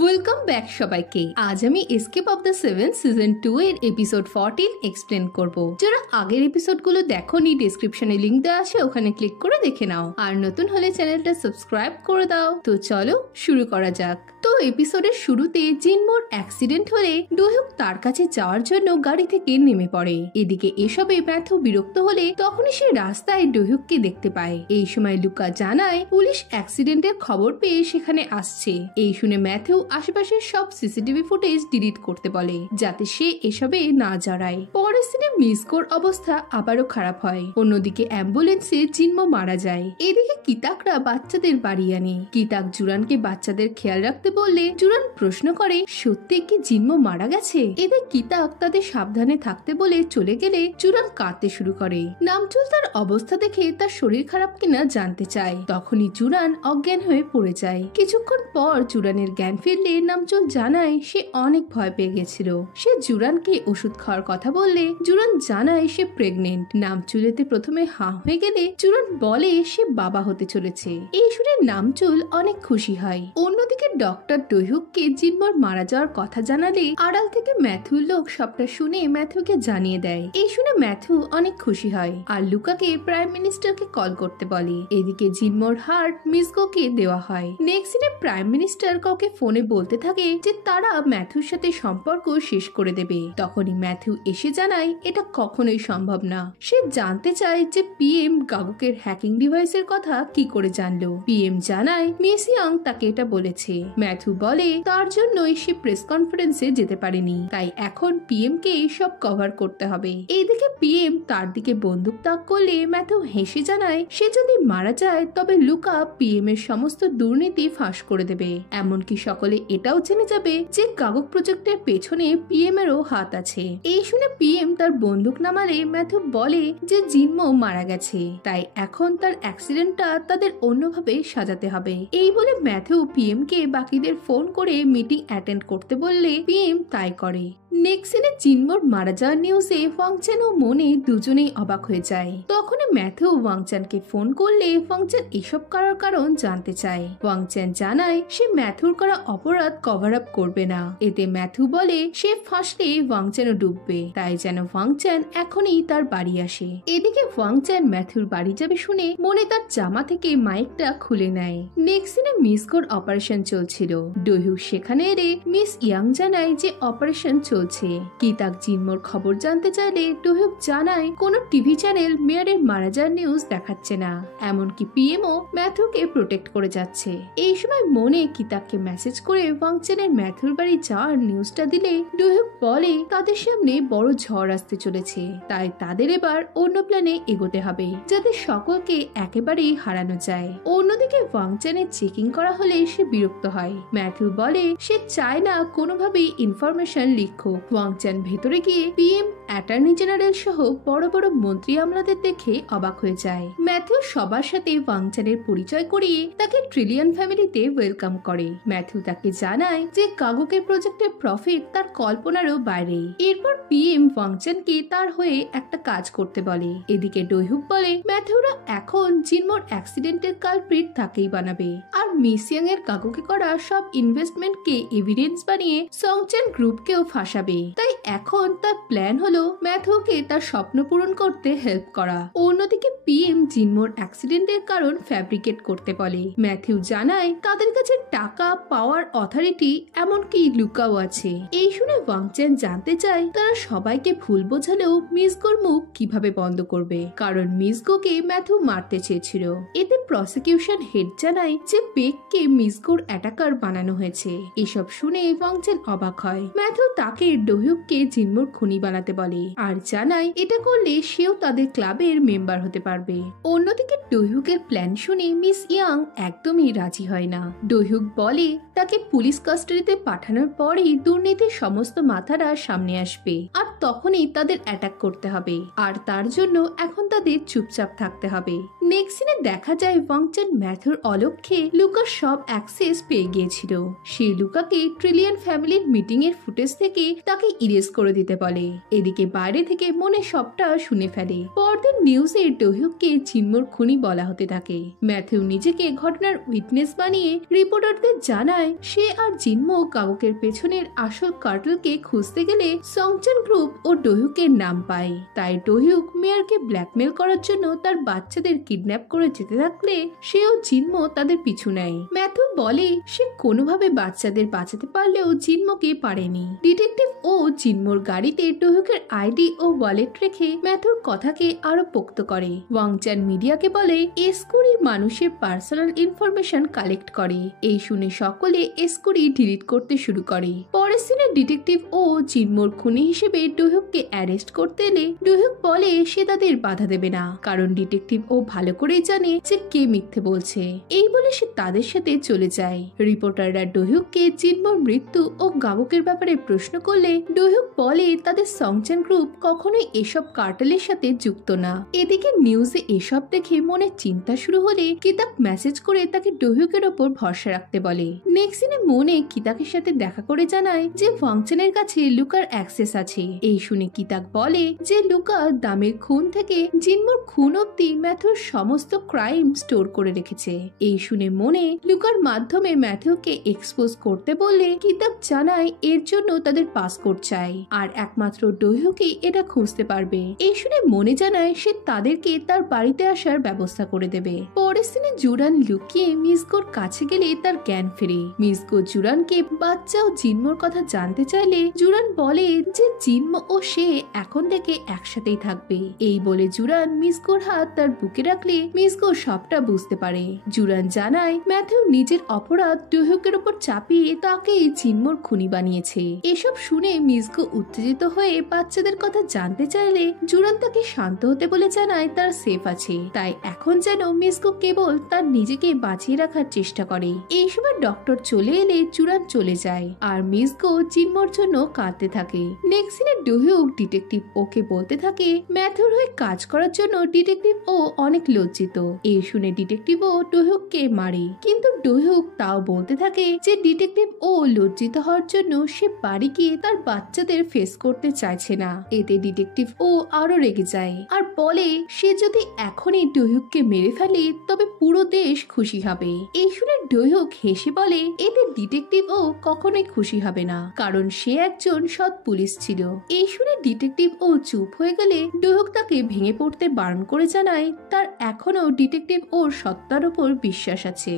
Welcome back সবাইকে। আজ আমি escape of the seven season 2 এর এপিসোড 14 এক্সপ্লেন করব। যারা আগের এপিসোড গুলো দেখোনি, ডেসক্রিপশনে লিংক দেওয়া আছে, ওখানে ক্লিক করে দেখে নাও। আর নতুন হলে চ্যানেলটা সাবস্ক্রাইব করে দাও। তো চলো শুরু করা যাক। তো এপিসোডের শুরুতে জিনমোর অ্যাক্সিডেন্ট হলে ডোহুক তার কাছে যাওয়ার জন্য গাড়ি থেকে নেমে পড়ে। এদিকে এসবে ম্যাথু বিরক্ত হলে তখনই সে রাস্তায় ডোহুককে দেখতে পায়। এই সময় লুকা জানায় পুলিশ অ্যাক্সিডেন্টের খবর পেয়ে সেখানে আসছে। এই শুনে ম্যাথু আশেপাশের সব সিসিটিভি ফুটেজ ডিলিট করতে বলে যাতে সে এসবে না জড়ায়। পরের সিনে মিসকোর অবস্থা আবারও খারাপ হয়। অন্যদিকে অ্যাম্বুলেন্সে জিনমো মারা যায়। এদিকে কিতাকরা বাচ্চাদের বাড়ি আনে। কিতাক জুরানকে বাচ্চাদের খেয়াল রাখতে বললে জুরান প্রশ্ন করে সত্যি কি জিনমো মারা গেছে। এদের কিতাক তাদের সাবধানে থাকতে বলে চলে গেলে জুরান কাঁদতে শুরু করে। নামচুল তার অবস্থা দেখে তার শরীর খারাপ কিনা জানতে চায়। তখনই জুরান অজ্ঞান হয়ে পড়ে যায়। কিছুক্ষণ পর জুরানের জ্ঞান ফিরলে নামচুল জানায় সে অনেক ভয় পেয়ে গেছিল। সে জুরানকে ওষুধ খাওয়ার কথা বললে জুরান জানায় সে প্রেগনেন্ট। নামচুলেতে প্রথমে হাঁ হয়ে গেলে জুরান বলে সে বাবা হতে চলেছে। এই শুনে নামচুল অনেক খুশি হয়। অন্যদিকে ডক্টর ডোহুককে জিনমোর মারা যাওয়ার কথা জানালে আড়াল থেকে ম্যাথুর লোক সবটা শুনে ম্যাথুকে জানিয়ে দেয়। এই শুনে ম্যাথু অনেক খুশি হয় আর লুকাকে প্রাইম মিনিস্টারকে কল করতে বলে। এদিকে জিনমোর হার্ট মিসকোকে দেওয়া হয়। নেক্সট দিনে প্রাইম মিনিস্টার কাউকে ফোনে বলতে থাকে যে তারা ম্যাথুর সাথে সম্পর্ক শেষ করে দেবে। তখনই ম্যাথু এসে জানায় এটা কখনোই সম্ভব না। সে জানতে চায় যে পিএম গাগুকের হ্যাকিং ডিভাইসের কথা কি করে জানলো। পিএম জানায় মিস ইয়াং তাকে এটা বলেছে। ম্যাথু বলে তার জন্যই সে প্রেস কনফারেন্সে যেতে পারেনি, তাই এখন পিএম কে সব কভার করতে হবে। এইদিকে পিএম তার দিকে বন্দুক তাক করলে ম্যাথু হেসে জানায় সে যদি মারা যায় তবে লুকা পিএম এর সমস্ত দুর্নীতি ফাঁস করে দেবে। এমনকি সকলে এটাও জেনে যাবে যে গাগক প্রজেক্টের পেছনে পিএম এরও হাত আছে। এই শুনে পিএম তার বন্দুক নামালে ম্যাথু বলে যে জিনমো মারা গেছে, তাই এখন তার অ্যাক্সিডেন্টটা তাদের অন্যভাবে সাজাতে হবে। এই বলে ম্যাথু পিএম কে বাকিদের ফোন করে মিটিং অ্যাটেন্ড করতে বললে পিএম তাই করে। নেক্সট সিনে জিনমোর মারা যাওয়ার নিউজে ওয়াংচান ও মনে দুজনেই অবাক হয়ে যায়। তখন ম্যাথু ওয়াংচানকে ফোন করলে ওয়াংচান এসব করার কারণ জানতে চায়। ওয়াংচান জানায় সে ম্যাথুর করা অপরাধ কভার আপ করবে না। এতে ম্যাথু বলে সে ফাঁসলে ওয়াংচানও ডুববে, তাই যেন ওয়াংচান এখনই তার বাড়ি আসে। এদিকে ওয়াংচান ম্যাথুর বাড়ি যাবে শুনে মনে তার জামা থেকে মাইকটা খুলে নেয়। নেক্সট সিনে মিসকোর অপারেশন চলছিল। ডোহুক সেখানে এলে মিস ইয়াং জানায় যে অপারেশন চলছে। কিতাক জিনমোর খবর জানতে চাইলে ডোহুক জানায় কোন টিভি চ্যানেল মেয়ারের মারা যাওয়ার নিউজ দেখাচ্ছে না, এমনকি পিএমও ম্যাথুকে প্রোটেক্ট করে যাচ্ছে। এই সময় মনে কিতাককে মেসেজ করে ওয়াংচানের ম্যাথুর বাড়ি যাওয়ার নিউজটা দিলে ডোহুক বলে তাদের সামনে বড় ঝড় আসতে চলেছে, তাই তাদের এবার অন্য প্ল্যানে এগোতে হবে যাতে সকলকে একেবারেই হারানো যায়। অন্যদিকে ওয়াংচানের চেকিং করা হলে সে বিরক্ত হয়। ম্যাথু বলে সে চায় না কোনোভাবেই ইনফরমেশন লিক হোক। ওয়াংচান ভেতরে গিয়ে পিএম, অ্যাটর্নি জেনারেল সহ বড় বড় মন্ত্রী আমলাদের দেখে অবাক হয়ে যায়। ম্যাথু সবার সাথে ওয়াংচানের পরিচয় করিয়ে তাকে ট্রিলিয়ন ফ্যামিলিতে ওয়েলকাম করে। ম্যাথু তাকে জানায় যে গাগুকের প্রজেক্টের প্রফিট তার কল্পনারও বাইরে। এরপর পিএম ওয়াংচানকে তার হয়ে একটা কাজ করতে বলে। এদিকে ডোহুক বলে ম্যাথুরা এখন জিনমোর অ্যাক্সিডেন্টের কালপ্রিট তাকেই বানাবে আর মিস ইয়াং এর গাগুকে করা সব ইনভেস্টমেন্টকে এভিডেন্স বানিয়ে সংচেন গ্রুপকেও ফাঁসাবে। তাই এখন তার প্ল্যান হলো ম্যাথুকে তার স্বপ্ন পূরণ করতে হেল্প করা। অন্যদিকে পিএম জিনমোর অ্যাক্সিডেন্টের কারণ ফ্যাব্রিকেট করতে বলে। ম্যাথু জানায় তাদের কাছে টাকা, পাওয়ার, অথরিটি, এমনকি লুকাও আছে। এই শুনে ওয়াংচান জানতে চায় তারা সবাইকে ভুল বোঝালেও মিসকোর মুখ কিভাবে বন্ধ করবে, কারণ মিসকোকে ম্যাথু মারতে চেয়েছিল। এতে প্রসিকিউশন হেড জানায় যে বেককে মিসকোর অ্যাটাকার বানানো হয়েছে। এসব শুনে ওয়াংচান অবাক হয়। ম্যাথু তাকে ডোহুককে জিনমোর খুনি বানাতে বলে আর জানায় এটা করলে সেও তাদের ক্লাবের মেম্বার হতে পারবে। অন্যদিকে ডোহুকের প্ল্যান শুনে মিস ইয়াং একদমই রাজি হয় না। ডোহুক বলে তাকে পুলিশ কাস্টাডিতে পাঠানোর পরেই দুর্নীতির সমস্ত মাথারা সামনে আসবে আর তখনই তাদের অ্যাটাক করতে হবে, আর তার জন্য এখন তাদের চুপচাপ থাকতে হবে। নেক্সট সিনে দেখা যায় ওয়াংচান ম্যাথুর অলক্ষ্যে লুকার সব অ্যাক্সেস পেয়ে গিয়েছিল। সে লুকাকে ট্রিলিয়ন ফ্যামিলির মিটিং এর ফুটেজ থেকে তাকে ইরেজ করে দিতে বলে। এদিকে বাইরে থেকে মনে সবটা শুনে ফেলে। পরদিন নিউজে ডোহিউককে জিনমোর খুনি বলা হতে থাকে। ম্যাথিউ নিজেকে ঘটনার উইটনেস বানিয়ে রিপোর্টারদের জানায় সে আর জিনমো কাগকের পেছনের আসল কার্টেলকে খুঁজতে গেলে সংচান গ্রুপ ও ডোহিউকের নাম পায়। তাই ডোহিউক মেয়রকে ব্ল্যাকমেল করার জন্য তার বাচ্চাদের কিডন্যাপ করে যেতে থাকলে সেও জিনমো তাদের পিছু নেয়। ম্যাথিউ বলে সে কোনোভাবে বাচ্চাদের বাঁচাতে পারলেও জিনমোকে পারেনি। ডিটেকটিভ ও জিনমোর গাড়িতে ডোহিউকের আইডি ও ওয়ালেট রেখে ম্যাথুর কথাকে আরো পোক্ত করে। ওয়াংচান মিডিয়াকে বলে এসকুরি মানুষের পার্সোনাল ইনফরমেশন কালেক্ট করে। এই শুনে সকলে এসকুরি ডিলিট করতে শুরু করে। পরের সিনে ডিটেকটিভ ও জিনমোর খুনি হিসেবে ডোহিউককে অ্যারেস্ট করতে এলে ডোহিউক বলে সে তাদের বাধা দেবে না, কারণ ডিটেকটিভ ও ভালো করেই জানে যে কে মিথ্যে বলছে। এই বলে সে তাদের সাথে চলে যায়। রিপোর্টাররা ডোহিউককে জিনমোর মৃত্যু ও গাবকের ব্যাপারে প্রশ্ন করলে ডোহিউক বলে তাদের সংচান গ্রুপ কখনোই এসব কার্টেলের সাথে যুক্ত না। এদিকে নিউজে এসব দেখে মনে চিন্তা শুরু হলে কিতাক মেসেজ করে তাকে ডোহিউকের ওপর ভরসা রাখতে বলে। নেক্সট সিনে মনে কিতাকের সাথে দেখা করে জানায় যে ওয়াংচানের কাছে লুকার অ্যাক্সেস আছে। এই শুনে কিতাক বলে যে লুকা দামের খুন থেকে জিনমোর খুন অব্দি ম্যাথুর সমস্ত ক্রাইম স্টোর করে রেখেছে। এই শুনে মনে লুকার মাধ্যমে ম্যাথিউকে এক্সপোজ করতে বললে কিতাক জানায় এর জন্য তাদের পাসপোর্ট চাই, আর একমাত্র ডোহিউকই এটা খুঁজতে পারবে। এই শুনে মনে জানায় সে তাদেরকে তার বাড়িতে আসার ব্যবস্থা করে দেবে। পরের সিনে জুরান লুকিয়ে মিসগোর কাছে গেলে তার জ্ঞান ফেরে। মিসগো জুরানকে বাচ্চা ও জিনমোর কথা জানতে চাইলে জুরান বলে যে জিনমো ও সে এখন থেকে একসাথেই থাকবে। এই বলে জুরান মিসগোর হাত তার বুকে রাখলে মিসগো সবটা বুঝতে পারে। জুরান জানায় ম্যাথিউ নিজের অপরাধ ডোহিউকের উপর চাপিয়ে তাকে জিনমোর খুনি বানিয়েছে। এসব শুনে মিসগো উত্তেজিত হয়ে বাচ্চাদের কথা জানতে চাইলে জুরান তাকে শান্ত হতে বলে জানায় তার সেফ আছে। তাই এখন যেন মিসগো কেবল তার নিজেকে বাঁচিয়ে রাখার চেষ্টা করে। এই সময় ডক্টর চলে এলে জুরান চলে যায় আর মিসগো জিনমোর জন্য কাঁদতে থাকে। নেক্সট সিনে ডোহিউক ডিটেকটিভ ওকে বলতে থাকে ম্যাথুর হয়ে কাজ করার জন্য ডিটেকটিভ ও অনেক লজ্জিত। এই শুনে ডিটেকটিভ ও ডোহিউককে মারে, কিন্তু ডোহিউক তাও বলতে থাকে যে ডিটেকটিভ ও লজ্জিত হওয়ার জন্য সে বাড়ি গিয়ে তার বাচ্চাদের ফেস করতে চাইছে না। এতে ডিটেকটিভ ও আরো রেগে যায় আর বলে সে যদি এখনই ডোহিউককে মেরে ফেলে তবে পুরো দেশ খুশি হবে। এই শুনে ডোহিউক হেসে বলে এতে ডিটেকটিভ ও কখনোই খুশি হবে না, কারণ সে একজন সৎ পুলিশ ছিল। এই শুনে ডিটেকটিভ ও চুপ হয়ে গেলে ডোহিউক তাকে ভেঙে পড়তে বারণ করে জানায় তার এখনো ডিটেকটিভ ওর সত্তার উপর বিশ্বাস আছে।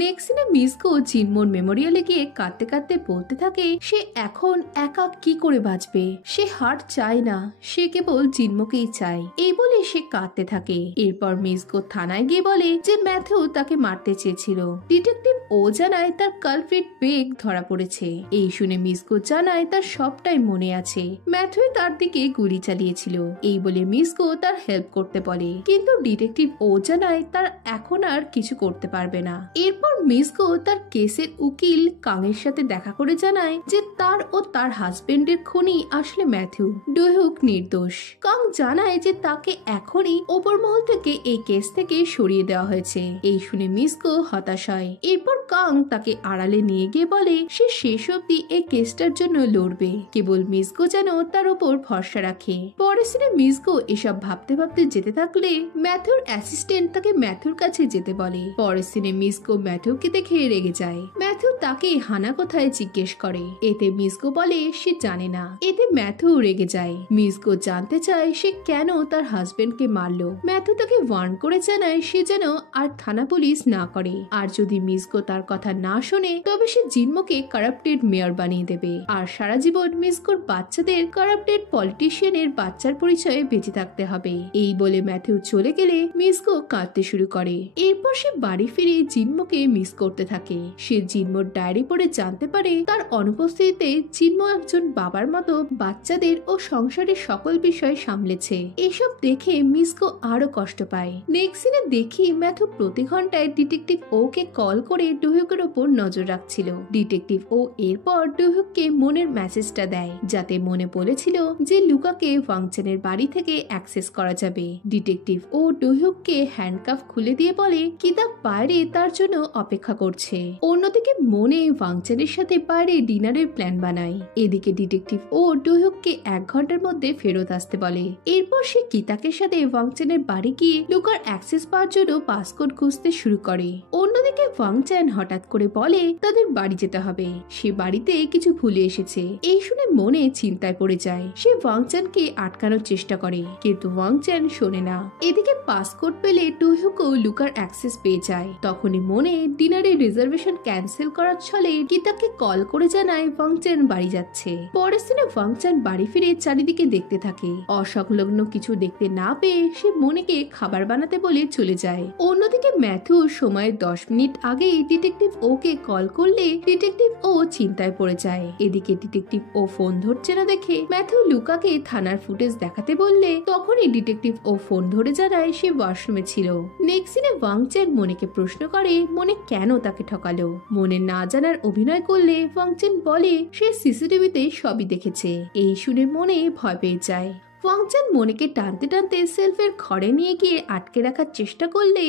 নেক্সট সিনে মিসগো জিনমোর মেমোরিয়ালে গিয়ে কাঁদতে কাঁদতে বলতে থাকে সে এখন একা কি করে বাঁচবে। সে হার্ট চায় না, সে কেবল জিনমোকেই চায়। এই বলে সে কাঁদতে থাকে। এরপর মিসগো থানায় গিয়ে বলে যে ম্যাথিউ তাকে মারতে চেয়েছিল। ডিটেকটিভ ও জানায় তার কালপ্রিট বেগ ধরা পড়েছে। এই শুনে মিসগো জানায় তার সবটাই মনে আছে, ম্যাথিউ তার দিকে গুলি চালিয়েছিল। এই বলে মিসগো তার হেল্প করতে বলে, কিন্তু ডিটেকটিভ ও জানায় তার এখন আর কিছু করতে পারবে না। এরপর মিসগো তার কেসের উকিল কাংয়ের সাথে দেখা করে জানায় যে তার ও তার হাজবেন্ডের খুনি আসলে ম্যাথিউ, ডোহিউক নির্দোষ। কাং জানায় যে তাকে এখনই ওপর মহল থেকে এই কেস থেকে সরিয়ে দেওয়া হয়েছে। এই শুনে মিসগো হতাশ হয়। এরপর কাং তাকে আড়ালে নিয়ে গিয়ে বলে সে শেষ অব্দি এই কেসটার জন্য লড়বে, কেবল মিসগো যেন তার উপর ভরসা রাখে। পরের সিনে মিসগো এসব ভাবতে ভাবতে যেতে থাকলে ম্যাথিউর অ্যাসিস্ট্যান্ট তাকে ম্যাথিউর কাছে যেতে বলে। পরের সিনে মিসগো ম্যাথিউকে দেখে রেগে যায়। ম্যাথিউ তাকে হানা কোথায় জিজ্ঞেস করে। এতে মিসগো বলে সে জানে না। এতে ম্যাথিউ রেগে যায়। মিসগো জানতে চায় সে কেন তার হাজবেন্ডকে মারলো। ম্যাথিউ তাকে ওয়ার্ন করে জানায় সে যেন আর থানা পুলিশ না করে, আর যদি মিসগো তার কথা না শোনে তবে সে জিনমোকে কারাপ্টেড মেয়র বানিয়ে দেবে, আর সারা জীবন মিসগোর বাচ্চাদের কারাপ্টেড পলিটিশিয়ানের বাচ্চার পরিচয়ে বেঁচে থাকতে হবে। এই বলে ম্যাথিউ চলে গেলে মিসগো কাঁদতে শুরু করে। এরপর সে বাড়ি ফিরে জিনমোকে চিন্ময়কে মিস করতে থাকে। সে চিন্ময়ের ডায়েরি পড়ে জানতে পারে তার অনুপস্থিতিতে চিন্ময় একজন বাবার মতো বাচ্চাদের ও সংসারের সকল বিষয় সামলেছে। এসব দেখে মিসকো আরো কষ্ট পায়। নেক্সট সিনে দেখি ম্যাথু প্রতি ঘন্টায় ডিটেকটিভ ওকে কল করে ডুহুকের ওপর নজর রাখছিল। ডিটেকটিভ ও এরপর ডুহুককে মনের মেসেজটা দেয়, যাতে মনে বলেছিল যে লুকাকে ওয়াংচেনের বাড়ি থেকে অ্যাক্সেস করা যাবে। ডিটেকটিভ ও ডুহুককে হ্যান্ডকাফ খুলে দিয়ে বলে কিতাব বাইরে তার জন্য অপেক্ষা করছে। অন্যদিকে মনে ওয়াংচেনের সাথে বাইরে ডিনারের প্ল্যান বানায়। এদিকে ডিটেকটিভ ও ডুহুককে 1 ঘন্টার মধ্যে ফেরত আসতে বলে। এরপর সে কিতাকের সাথে ওয়াংচেনের বাড়ি গিয়ে লুকার অ্যাক্সেস পাওয়ার জন্য পাসকোড খুঁজতে শুরু করে। অন্যদিকে ওয়াংচেন হঠাৎ করে বলে তাদের বাড়ি যেতে হবে, সে বাড়িতে কিছু ভুলে এসেছে। এই শুনে মনে চিন্তায় পড়ে যায়। সে ওয়াংচেনকে আটকানোর চেষ্টা করে, কিন্তু ওয়াংচেন শোনে না। এদিকে পাসকোড পেলে ডুহুকও লুকার অ্যাক্সেস পেয়ে যায়। তখনই মনে ডিনারের রিজার্ভেশন ক্যান্সেল করার ছলে কিতাকে কল করে জানায় ওয়াংচেন বাড়ি যাচ্ছে। পরের দিনে ওয়াংচেন বাড়ি ফিরে চারিদিকে দেখতে থাকে। অসংলগ্ন কিছু দেখতে না পেয়ে সে মনেকে খাবার বানাতে বলে চলে যায়। অন্যদিকে ম্যাথু সময়ের 10 মিনিট আগেই ডিটেকটিভ ওকে কল করলে ডিটেকটিভ ও চিন্তায় পড়ে যায়। এদিকে ডিটেকটিভ ও ফোন ধরছে না দেখে ম্যাথু লুকাকে থানার ফুটেজ দেখাতে বললে তখনই ডিটেকটিভ ও ফোন ধরে জানায় সে ওয়াশরুমে ছিল। নেক্সট সিনে ওয়াংচেন মনেকে প্রশ্ন করে মনে কেন তাকে ঠকালো। মনে না জানার অভিনয় করলে ওয়াংচেন বলে সে সিসিটিভিতে সবই দেখেছে। এই শুনে মনে ভয় পেয়ে যায়। ওয়াংচেন মনেকে টানতে টানতে সেলফের ঘরে নিয়ে গিয়ে আটকে রাখার চেষ্টা করলে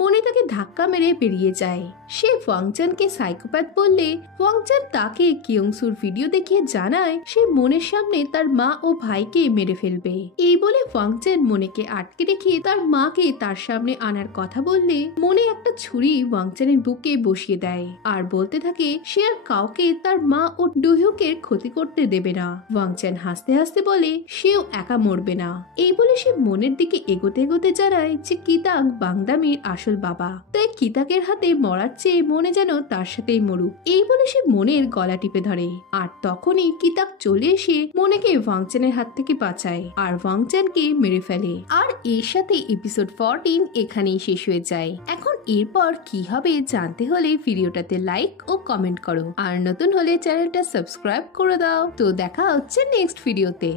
মনে তাকে ধাক্কা মেরে বেরিয়ে যায়। সে ওয়াংচেনকে সাইকোপ্যাথ বললে ওয়াংচেন তাকে কিয়ংসুর ভিডিও দেখিয়ে জানায় সে মনের সামনে তার মা ও ভাইকে মেরে ফেলবে। এই বলে ওয়াংচেন মনেকে আটকে রেখে তার মাকে তার সামনে আনার কথা বললে মনে একটা ছুরি ওয়াংচেনের বুকে বসিয়ে দেয় আর বলতে থাকে সে আর কাউকে তার মা ও ডুহুকের ক্ষতি করতে দেবে না। ওয়াংচেন হাসতে হাসতে বলে সেও একা মরবে না। এই বলে সে মনের দিকে এগোতে এগোতে জানায় যে কিতাক বাংদামির আসল বাবা, তাই কিতাকের হাতে মরার চেয়ে মনে যেন তার সাথেই মরুক। এই বলে সে মনের গলা টিপে ধরে আর তখনই কিতাক চলে এসে মনেকে ওয়াংচেনের হাত থেকে বাঁচায় আর ওয়াংচেনকে মেরে ফেলে। আর এর সাথে এপিসোড 14 এখানেই শেষ হয়ে যায়। এখন এরপর কি হবে জানতে হলে ভিডিওটাতে লাইক ও কমেন্ট করো, আর নতুন হলে চ্যানেলটা সাবস্ক্রাইব করে দাও। তো দেখা হচ্ছে নেক্সট ভিডিওতে।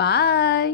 বাই।